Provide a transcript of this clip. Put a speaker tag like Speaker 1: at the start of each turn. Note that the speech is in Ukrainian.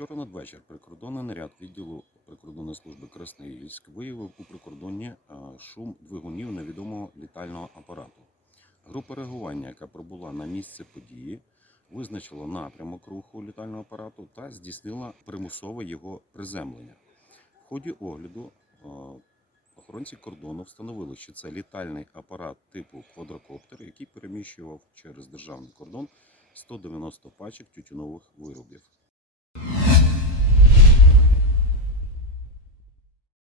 Speaker 1: Вчора надвечір прикордонний наряд відділу прикордонної служби Красноїльськ виявив у прикордонні е, шум двигунів невідомого літального апарату. Група реагування, яка прибула на місце події, визначила напрямок руху літального апарату та здійснила примусове його приземлення. В ході огляду е, охоронці кордону встановили, що це літальний апарат типу квадрокоптер, який переміщував через державний кордон 190 пачок тютюнових виробів.